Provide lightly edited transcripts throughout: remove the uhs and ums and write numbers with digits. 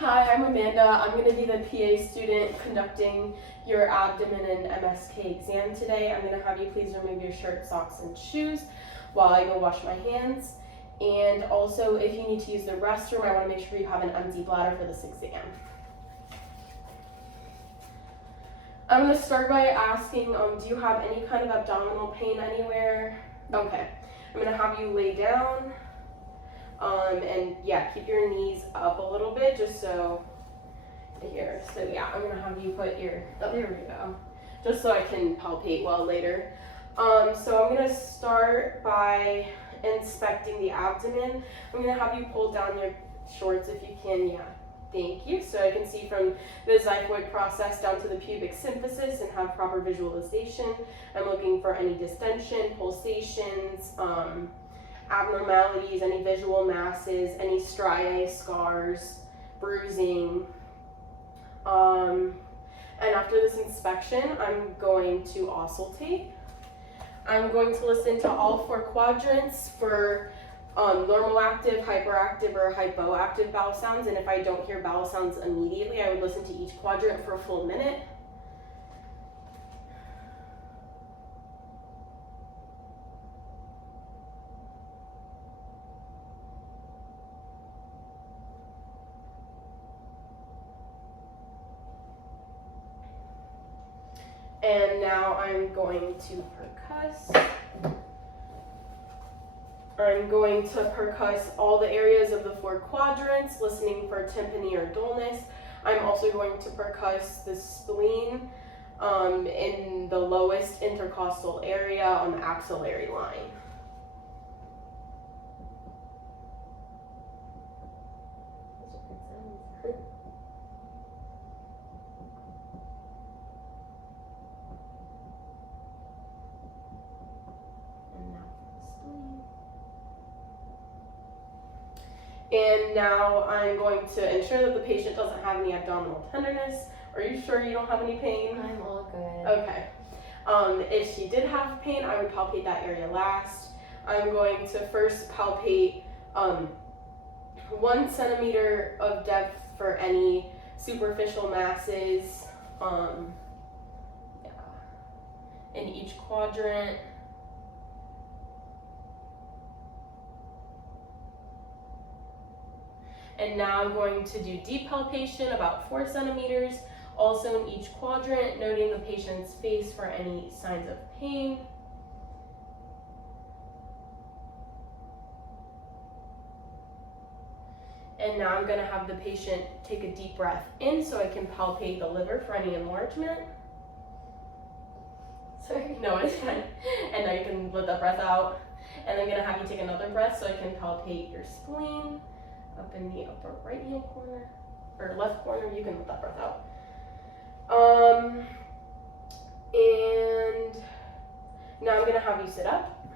Hi, I'm Amanda. I'm going to be the PA student conducting your abdomen and MSK exam today. I'm going to have you please remove your shirt, socks, and shoes while I go wash my hands. And also, if you need to use the restroom, I want to make sure you have an empty bladder for this exam. I'm going to start by asking, do you have any kind of abdominal pain anywhere? Okay. I'm going to have you lay down. And yeah, keep your knees up a little bit just so here. So yeah, I'm gonna have you put your, oh, there we go. Just so I can palpate well later. So I'm gonna start by inspecting the abdomen. I'm gonna have you pull down your shorts if you can, yeah. Thank you. So I can see from the xiphoid process down to the pubic symphysis and have proper visualization. I'm looking for any distension, pulsations, abnormalities, any visual masses, any striae, scars, bruising. And after this inspection, I'm going to auscultate. I'm going to listen to all 4 quadrants for normal active, hyperactive, or hypoactive bowel sounds. And if I don't hear bowel sounds immediately, I would listen to each quadrant for a full minute. And now I'm going to percuss. I'm going to percuss all the areas of the 4 quadrants, listening for tympany or dullness. I'm also going to percuss the spleen in the lowest intercostal area on the axillary line. And now I'm going to ensure that the patient doesn't have any abdominal tenderness. Are you sure you don't have any pain? I'm all good. Okay. If she did have pain, I would palpate that area last. I'm going to first palpate 1 centimeter of depth for any superficial masses in each quadrant. And now I'm going to do deep palpation, about 4 centimeters, also in each quadrant, noting the patient's face for any signs of pain. And now I'm going to have the patient take a deep breath in so I can palpate the liver for any enlargement. Sorry. No, it's fine. And now you can let that breath out. And I'm going to have you take another breath so I can palpate your spleen. Up in the upper right hand corner or left corner, you can let that breath out. And now I'm going to have you sit up.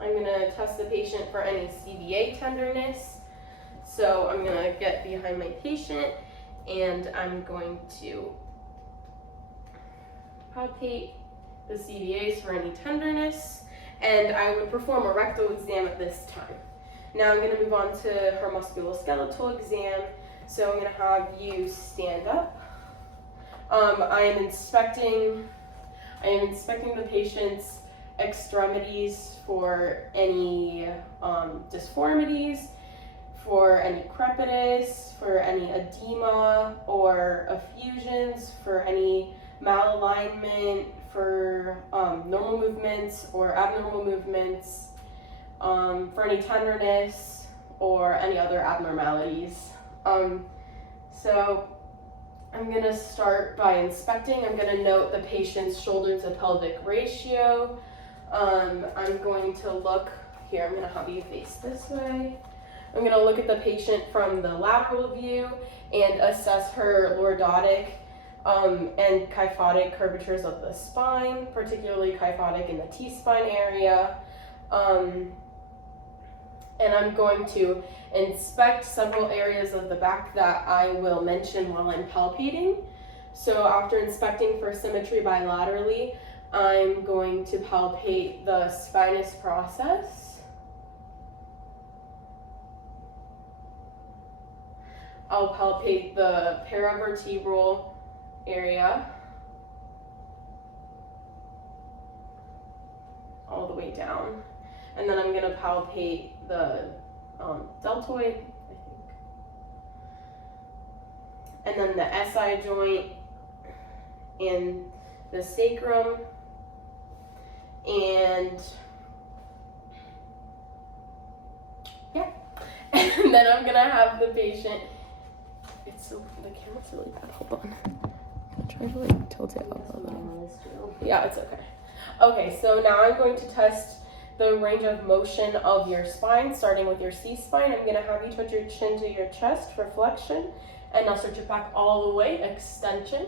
I'm going to test the patient for any CVA tenderness. So I'm going to get behind my patient and I'm going to palpate the CVAs for any tenderness, and I would perform a rectal exam at this time. Now I'm going to move on to her musculoskeletal exam. So I'm going to have you stand up. I am inspecting the patient's extremities for any disformities, for any crepitus, for any edema or effusions, for any malalignment, for normal movements or abnormal movements, for any tenderness or any other abnormalities. So I'm going to start by inspecting. I'm going to note the patient's shoulder to pelvic ratio. I'm going to look here. I'm going to have you face this way. I'm going to look at the patient from the lateral view and assess her lordotic and kyphotic curvatures of the spine, particularly kyphotic in the T-spine area. And I'm going to inspect several areas of the back that I will mention while I'm palpating. So after inspecting for symmetry bilaterally, I'm going to palpate the spinous process. I'll palpate the paravertebral area all the way down. And then I'm gonna palpate the deltoid, I think. And then the SI joint and the sacrum. And yeah. And then I'm gonna have the patient, the camera's really bad, hold on. I'm trying to like tilt it up a little. Yeah, it's okay. Okay, so now I'm going to test the range of motion of your spine, starting with your C-spine. I'm gonna have you touch your chin to your chest for flexion, and now stretch it back all the way, extension,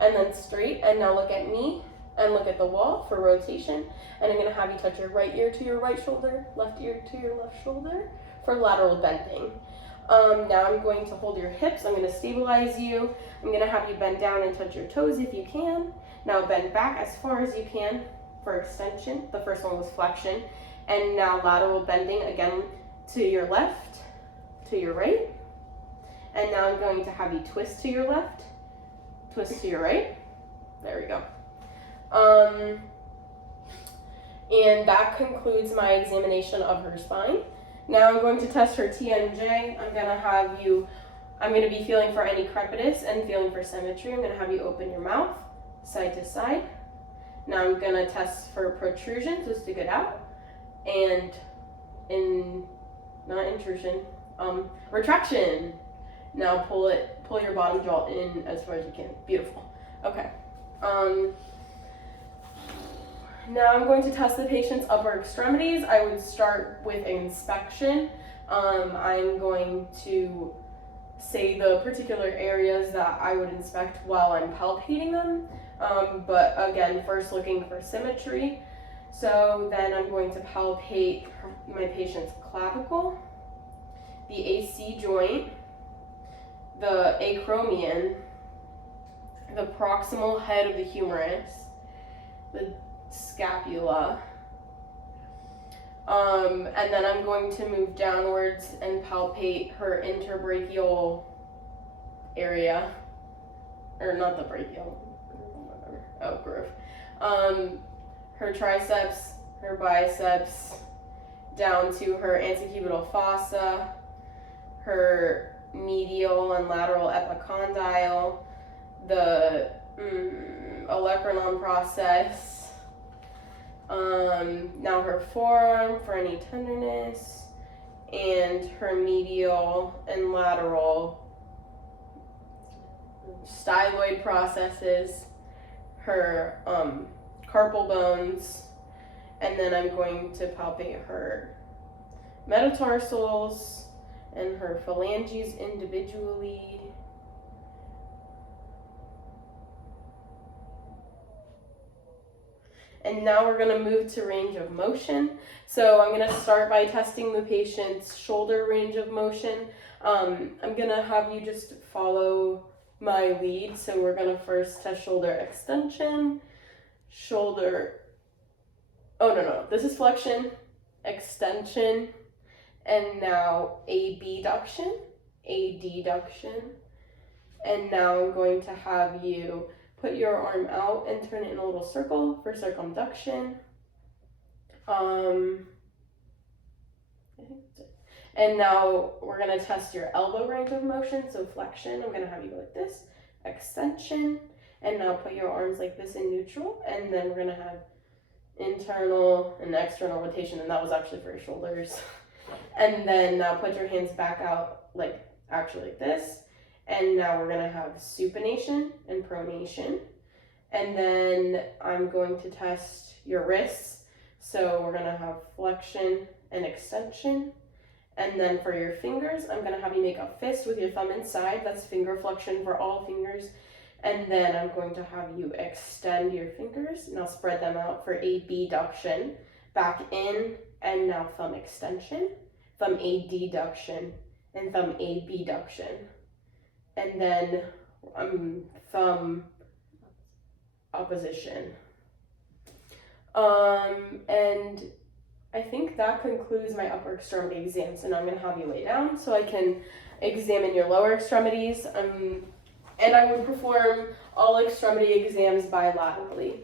and then straight, and now look at me, and look at the wall for rotation, and I'm gonna have you touch your right ear to your right shoulder, left ear to your left shoulder for lateral bending. Now I'm going to hold your hips, I'm gonna stabilize you, I'm gonna have you bend down and touch your toes if you can. Now bend back as far as you can for extension. The first one was flexion. And now lateral bending again to your left, to your right. And now I'm going to have you twist to your left, twist to your right. There we go. And that concludes my examination of her spine. Now I'm going to test her TMJ. I'm gonna be feeling for any crepitus and feeling for symmetry. I'm gonna have you open your mouth, side to side. Now I'm gonna test for protrusion, so stick it out. And not intrusion, retraction. Now pull your bottom jaw in as far as you can. Beautiful. Okay. Now I'm going to test the patient's upper extremities. I would start with inspection. I'm going to say the particular areas that I would inspect while I'm palpating them. But again, first looking for symmetry. So then I'm going to palpate my patient's clavicle, the AC joint, the acromion, the proximal head of the humerus, the scapula, and then I'm going to move downwards and palpate her interbrachial area, or not the brachial, groove. Her triceps, her biceps, down to her antecubital fossa, her medial and lateral epicondyle, the olecranon process, now her forearm for any tenderness, and her medial and lateral styloid processes, her carpal bones, and then I'm going to palpate her metatarsals and her phalanges individually. And now we're going to move to range of motion. So I'm going to start by testing the patient's shoulder range of motion. I'm going to have you just follow my lead. So we're going to first test shoulder extension, this is flexion, extension, and now abduction, adduction. And now I'm going to have you put your arm out and turn it in a little circle for circumduction. And now we're going to test your elbow range of motion. So flexion, I'm going to have you go like this, extension, and now put your arms like this in neutral. And then we're going to have internal and external rotation, and that was actually for your shoulders. And then now put your hands back out like this. And now we're going to have supination and pronation. And then I'm going to test your wrists. So we're going to have flexion and extension. And then for your fingers, I'm going to have you make a fist with your thumb inside. That's finger flexion for all fingers. And then I'm going to have you extend your fingers. Now spread them out for abduction. Back in, and now thumb extension, thumb adduction, and thumb abduction. And then thumb opposition. And I think that concludes my upper extremity exam. So now I'm going to have you lay down so I can examine your lower extremities, and I would perform all extremity exams bilaterally.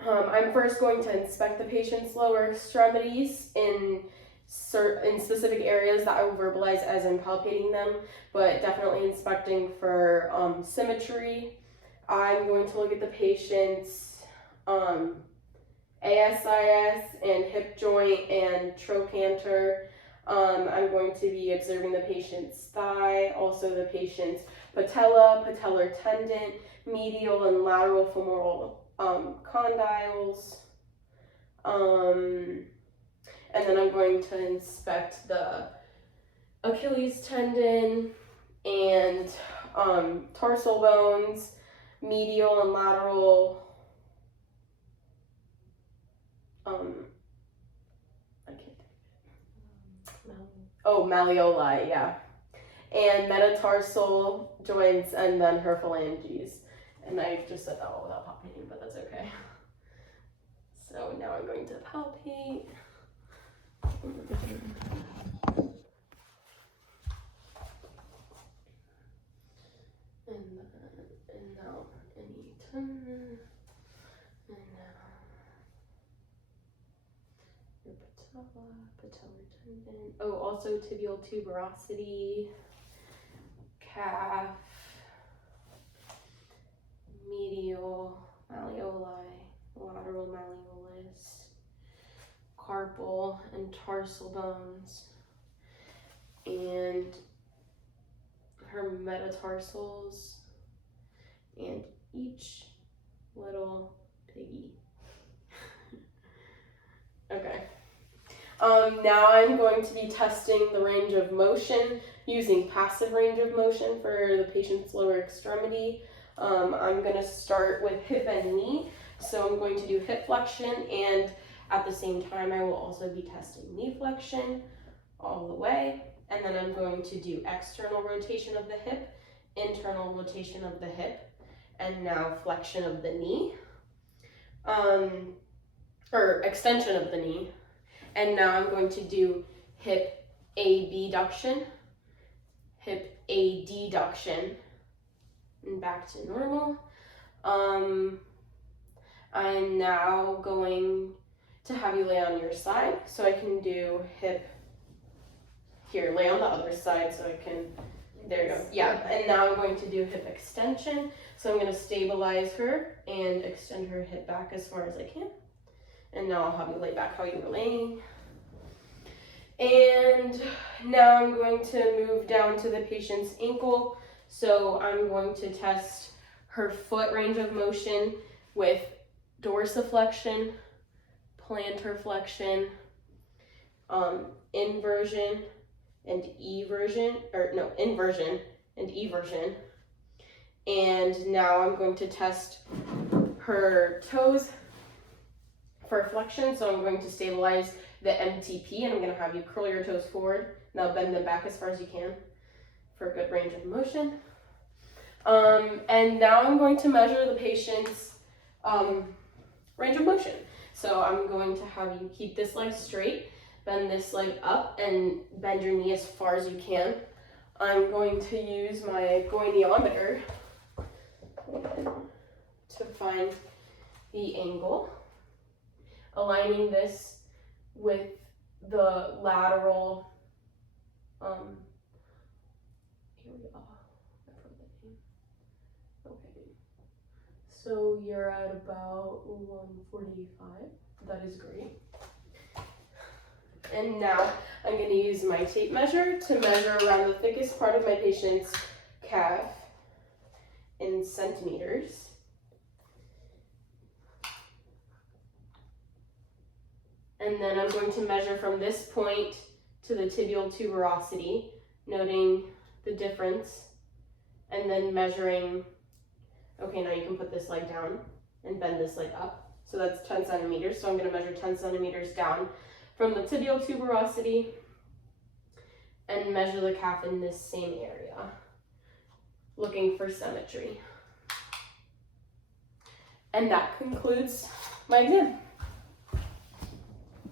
I'm first going to inspect the patient's lower extremities in specific areas that I will verbalize as I'm palpating them, but definitely inspecting for symmetry. I'm going to look at the patient's ASIS and hip joint and trochanter. I'm going to be observing the patient's thigh, also the patient's patella, patellar tendon, medial and lateral femoral condyles. And then I'm going to inspect the Achilles tendon and tarsal bones, medial and lateral. Malleoli, yeah. And metatarsal joints, and then her phalanges. And I just said that all without palpating, but that's okay. So now I'm going to palpate. And now any tendon. And now your patella, patellar tendon. Oh, also tibial tuberosity, calf, medial malleoli, lateral malleolus, carpal and tarsal bones, and her metatarsals, and each little piggy. Okay. Now I'm going to be testing the range of motion using passive range of motion for the patient's lower extremity. I'm going to start with hip and knee. So I'm going to do hip flexion, and at the same time I will also be testing knee flexion all the way. And then I'm going to do external rotation of the hip, internal rotation of the hip, and now flexion of the knee, or extension of the knee. And now I'm going to do hip abduction, hip adduction, and back to normal. I'm now going to have you lay on your side, so I can do hip, here, lay on the other side so I can, there you go, yeah. And now I'm going to do hip extension. So I'm going to stabilize her and extend her hip back as far as I can. And now I'll have you lay back how you were laying. And now I'm going to move down to the patient's ankle. So I'm going to test her foot range of motion with dorsiflexion, plantar flexion, inversion and eversion, or no, inversion and eversion. And now I'm going to test her toes for flexion. So I'm going to stabilize the MTP, and I'm going to have you curl your toes forward. Now bend them back as far as you can for a good range of motion. And now I'm going to measure the patient's range of motion. So I'm going to have you keep this leg straight, bend this leg up, and bend your knee as far as you can. I'm going to use my goniometer to find the angle, aligning this with the lateral, here we go. Okay, so you're at about 145, that is great. And now I'm going to use my tape measure to measure around the thickest part of my patient's calf in centimeters. And then I'm going to measure from this point to the tibial tuberosity, noting the difference, and then measuring, okay, now you can put this leg down and bend this leg up. So that's 10 centimeters. So I'm going to measure 10 centimeters down from the tibial tuberosity and measure the calf in this same area, looking for symmetry. And that concludes my exam.